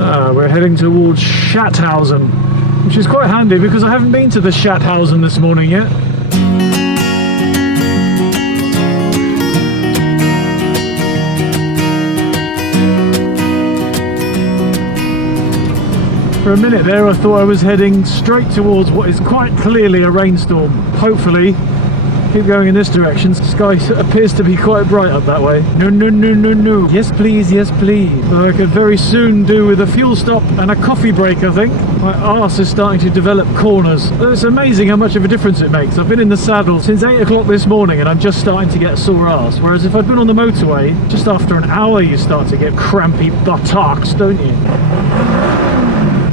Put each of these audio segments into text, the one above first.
We're heading towards Schatzhausen, which is quite handy because I haven't been to the Schatzhausen this morning yet. For a minute there I thought I was heading straight towards what is quite clearly a rainstorm. Hopefully, keep going in this direction. The sky appears to be quite bright up that way. No, no, no, no, no. Yes, please, yes, please. I could very soon do with a fuel stop and a coffee break, I think. My arse is starting to develop corners. It's amazing how much of a difference it makes. I've been in the saddle since 8 o'clock this morning and I'm just starting to get a sore arse. Whereas if I'd been on the motorway, just after an hour you start to get crampy buttocks, don't you?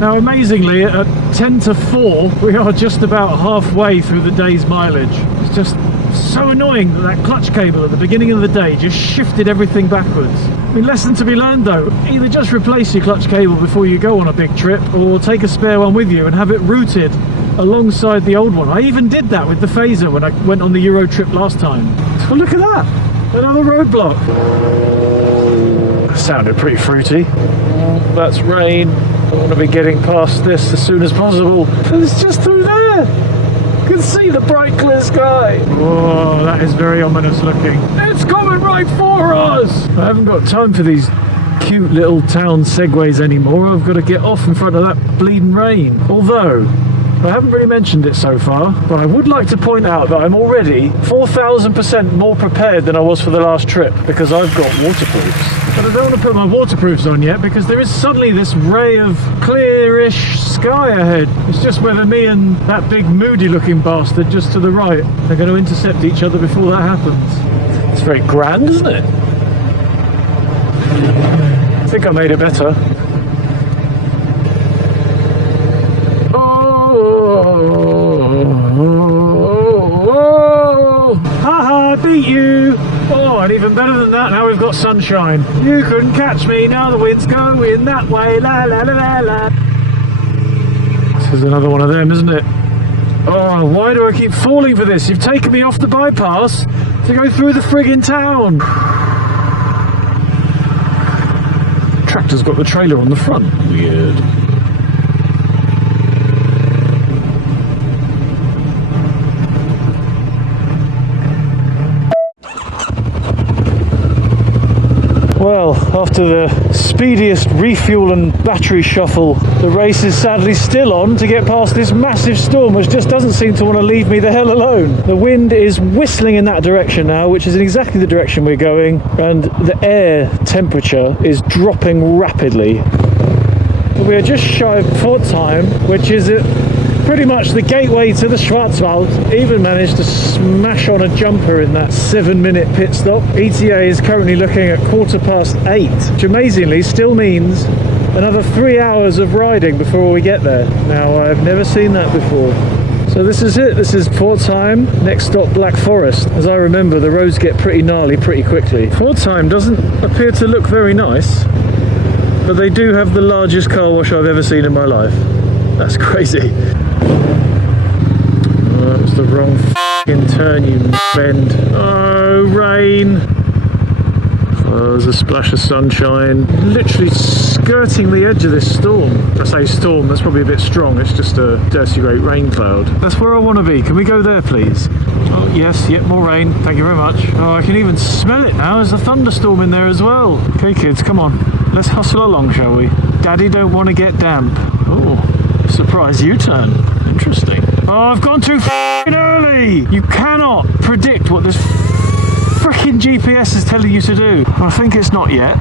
Now amazingly, at 10 to 4, we are just about halfway through the day's mileage. It's just so annoying that that clutch cable at the beginning of the day just shifted everything backwards. I mean, lesson to be learned though, either just replace your clutch cable before you go on a big trip, or take a spare one with you and have it routed alongside the old one. I even did that with the phaser when I went on the Euro trip last time. Well, look at that, another roadblock. That sounded pretty fruity. That's rain. I want to be getting past this as soon as possible. And it's just through there. You can see the bright clear sky. Whoa, that is very ominous looking. It's coming right for us. I haven't got time for these cute little town segways anymore. I've got to get off in front of that bleeding rain. Although, I haven't really mentioned it so far, but I would like to point out that I'm already 4,000% more prepared than I was for the last trip because I've got waterproofs. But I don't want to put my waterproofs on yet because there is suddenly this ray of clearish sky ahead. It's just whether me and that big moody looking bastard just to the right are going to intercept each other before that happens. It's very grand, isn't it? I think I made it better. Haha, I beat you! Oh, and even better than that, now we've got sunshine. You couldn't catch me, now the wind's going that way, la la la la la. This is another one of them, isn't it? Oh, why do I keep falling for this? You've taken me off the bypass to go through the friggin' town. Tractor's got the trailer on the front. Weird. Well, after the speediest refuel and battery shuffle, the race is sadly still on to get past this massive storm which just doesn't seem to want to leave me the hell alone. The wind is whistling in that direction now, which is in exactly the direction we're going, and the air temperature is dropping rapidly. We are just shy of port time, which is pretty much the gateway to the Schwarzwald. Even managed to smash on a jumper in that 7-minute pit stop. ETA is currently looking at 8:15, which amazingly still means another 3 hours of riding before we get there. Now, I've never seen that before. So this is it, this is port time. Next stop, Black Forest. As I remember, the roads get pretty gnarly pretty quickly. Port time doesn't appear to look very nice, but they do have the largest car wash I've ever seen in my life. That's crazy. Oh, that was the wrong f***ing turn, you bend. Oh, rain. Oh, there's a splash of sunshine. Literally skirting the edge of this storm. I say storm, that's probably a bit strong. It's just a dirty great rain cloud. That's where I want to be. Can we go there, please? Oh, yes, yep, more rain. Thank you very much. Oh, I can even smell it now. There's a thunderstorm in there as well. Okay, kids, come on. Let's hustle along, shall we? Daddy don't want to get damp. Oh. Surprise U-turn. Interesting. Oh, I've gone too f***ing early! You cannot predict what this frickin' GPS is telling you to do. Well, I think it's not yet.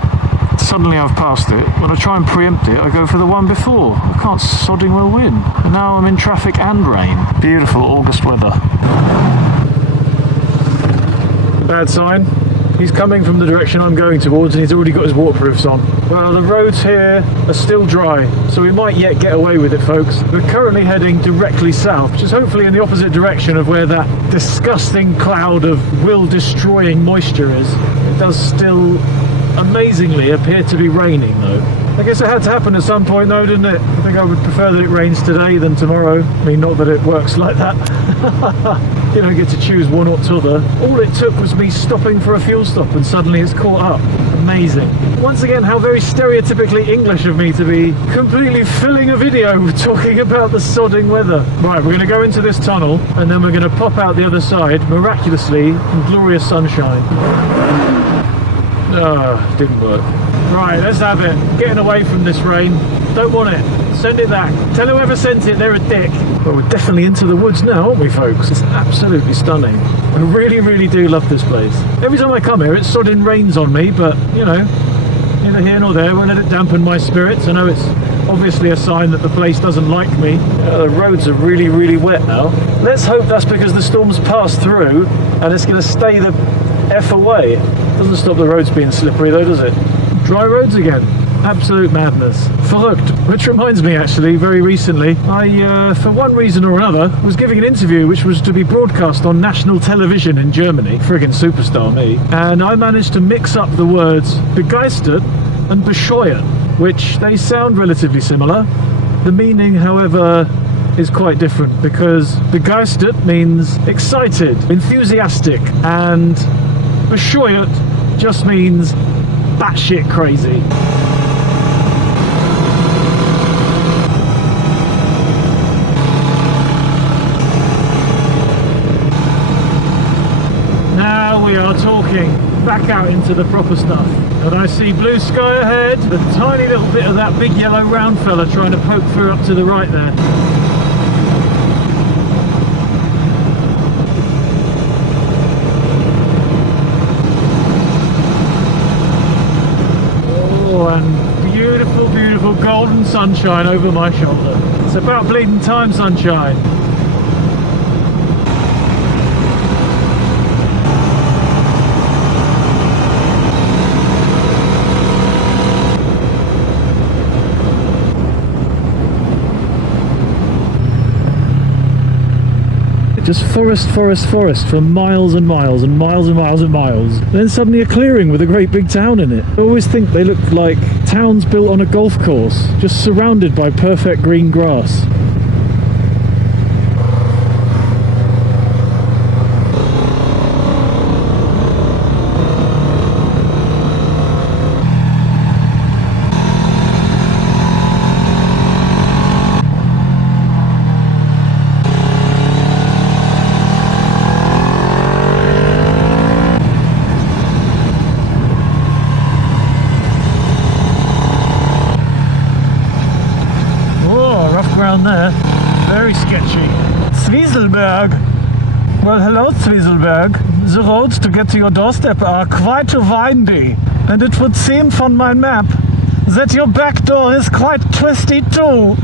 Suddenly I've passed it. When I try and preempt it, I go for the one before. I can't sodding well win. And now I'm in traffic and rain. Beautiful August weather. Bad sign. He's coming from the direction I'm going towards and he's already got his waterproofs on. Well, the roads here are still dry, so we might yet get away with it, folks. We're currently heading directly south, which is hopefully in the opposite direction of where that disgusting cloud of will-destroying moisture is. It does still amazingly appear to be raining, though. I guess it had to happen at some point though, didn't it? I think I would prefer that it rains today than tomorrow. I mean, not that it works like that. You don't get to choose one or t'other. All it took was me stopping for a fuel stop and suddenly it's caught up. Amazing. Once again, how very stereotypically English of me to be completely filling a video talking about the sodding weather. Right, we're going to go into this tunnel and then we're going to pop out the other side, miraculously, in glorious sunshine. Ah, didn't work. Right, let's have it. Getting away from this rain. Don't want it. Send it back. Tell whoever sent it they're a dick. Well, we're definitely into the woods now, aren't we, folks? It's absolutely stunning. I really, really do love this place. Every time I come here, it sodding rains on me, but, you know, neither here nor there. Won't let it dampen my spirits. I know it's obviously a sign that the place doesn't like me. The roads are really, really wet now. Let's hope that's because the storm's passed through and it's going to stay the F away. Doesn't stop the roads being slippery though, does it? Dry roads again. Absolute madness. Verrückt. Which reminds me, actually, very recently, I, for one reason or another, was giving an interview which was to be broadcast on national television in Germany. Friggin' superstar me. And I managed to mix up the words begeistert and bescheuert, which they sound relatively similar. The meaning, however, is quite different, because begeistert means excited, enthusiastic, and bescheuert just means batshit crazy. Now we are talking. Back out into the proper stuff. And I see blue sky ahead, a tiny little bit of that big yellow round fella trying to poke through up to the right there. And beautiful, beautiful golden sunshine over my shoulder. It's about bleeding time sunshine. Just forest, forest, forest for miles and miles and miles and miles and miles. And then suddenly a clearing with a great big town in it. I always think they look like towns built on a golf course, just surrounded by perfect green grass. There. Very sketchy. Zwieselberg. Well, hello, Zwieselberg. The roads to get to your doorstep are quite windy, and it would seem from my map that your back door is quite twisty too.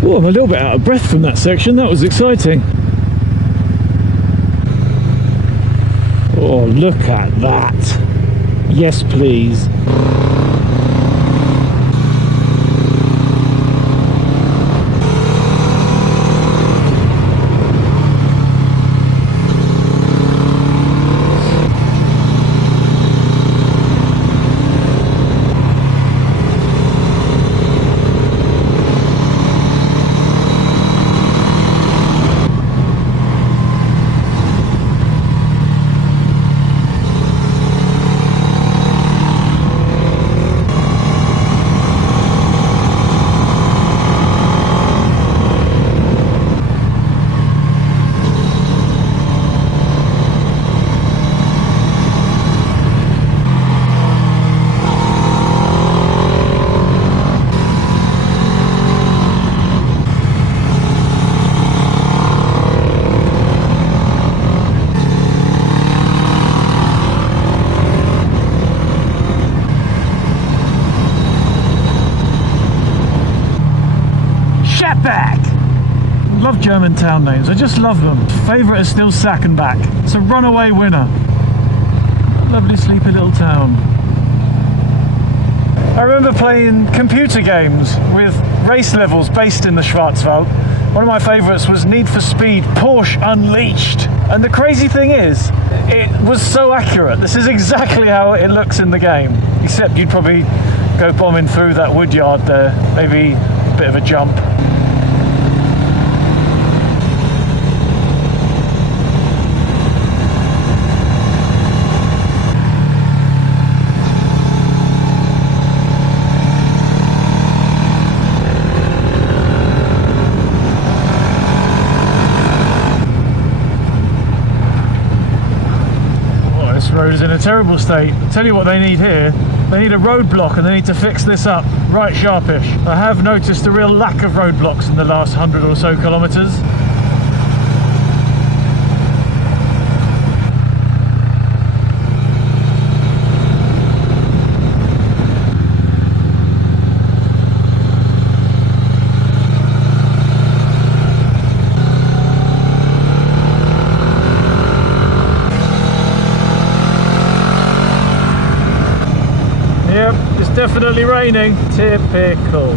Oh, I'm a little bit out of breath from that section. That was exciting. Oh, look at that. Yes, please. Sackenbach. Love German town names, I just love them. Favourite is still Sackenbach. It's a runaway winner. Lovely sleepy little town. I remember playing computer games with race levels based in the Schwarzwald. One of my favourites was Need for Speed Porsche Unleashed. And the crazy thing is, it was so accurate. This is exactly how it looks in the game. Except you'd probably go bombing through that wood yard there. Maybe a bit of a jump. Road is in a terrible state. I'll tell you what they need here. They need a roadblock and they need to fix this up right sharpish. I have noticed a real lack of roadblocks in the last 100 or so kilometres. Definitely raining. Typical.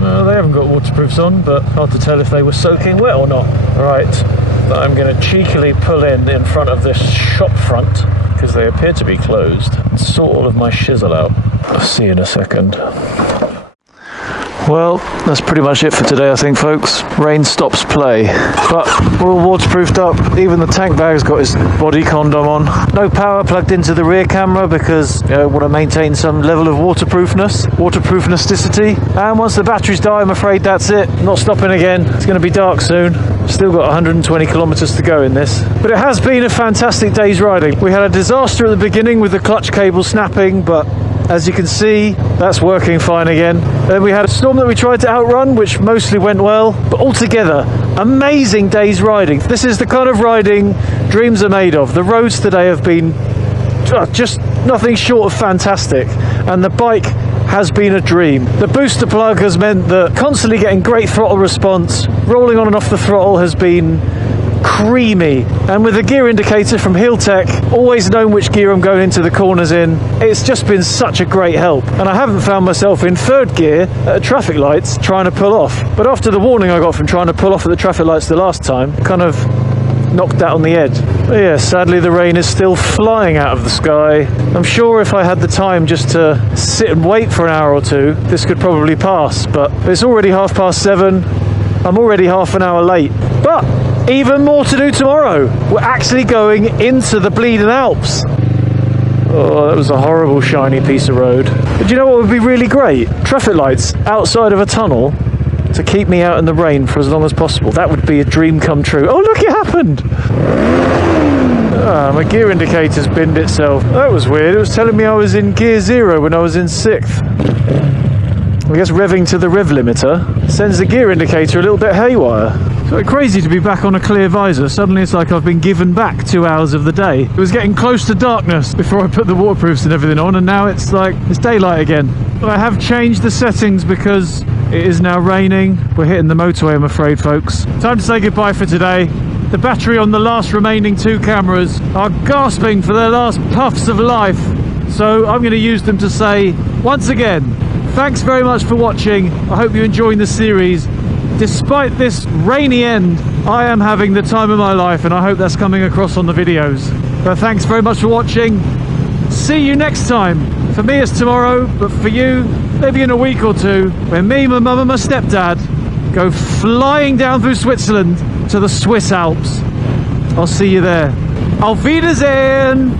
Well, they haven't got waterproofs on, but hard to tell if they were soaking wet or not. Right, but I'm going to cheekily pull in front of this shop front because they appear to be closed and sort all of my shizzle out. I'll see you in a second. Well, that's pretty much it for today, I think, folks. Rain stops play. But we're all waterproofed up. Even the tank bag's got his body condom on. No power plugged into the rear camera because I want to maintain some level of waterproofness-ticity. And once the batteries die, I'm afraid that's it. Not stopping again. It's going to be dark soon. Still got 120 kilometres to go in this. But it has been a fantastic day's riding. We had a disaster at the beginning with the clutch cable snapping, but as you can see, that's working fine again. Then we had a storm that we tried to outrun, which mostly went well, but altogether, amazing day's riding. This is the kind of riding dreams are made of. The roads today have been just nothing short of fantastic, and the bike has been a dream. The booster plug has meant that constantly getting great throttle response, rolling on and off the throttle has been creamy, and with the gear indicator from Heel Tech, always known which gear I'm going into the corners in, it's just been such a great help. And I haven't found myself in third gear at traffic lights trying to pull off, but after the warning I got from trying to pull off at the traffic lights the last time, kind of knocked that on the edge. But yeah, sadly the rain is still flying out of the sky. I'm sure if I had the time just to sit and wait for an hour or two, this could probably pass, but it's already 7:30. I'm already half an hour late. But even more to do tomorrow. We're actually going into the Bleeding Alps. Oh, that was a horrible shiny piece of road. But do you know what would be really great? Traffic lights outside of a tunnel to keep me out in the rain for as long as possible. That would be a dream come true. Oh look, it happened! Ah, my gear indicator's binned itself. That was weird. It was telling me I was in gear 0 when I was in 6th. I guess revving to the rev limiter sends the gear indicator a little bit haywire. So crazy to be back on a clear visor. Suddenly it's like I've been given back 2 hours of the day. It was getting close to darkness before I put the waterproofs and everything on, and now it's like it's daylight again. But I have changed the settings because it is now raining. We're hitting the motorway, I'm afraid, folks. Time to say goodbye for today. The battery on the last remaining 2 cameras are gasping for their last puffs of life, so I'm going to use them to say once again, thanks very much for watching. I hope you're enjoying the series. Despite this rainy end, I am having the time of my life, and I hope that's coming across on the videos. But thanks very much for watching. See you next time. For me it's tomorrow, but for you, maybe in a week or two, when me, my mum and my stepdad go flying down through Switzerland to the Swiss Alps. I'll see you there. Auf Wiedersehen!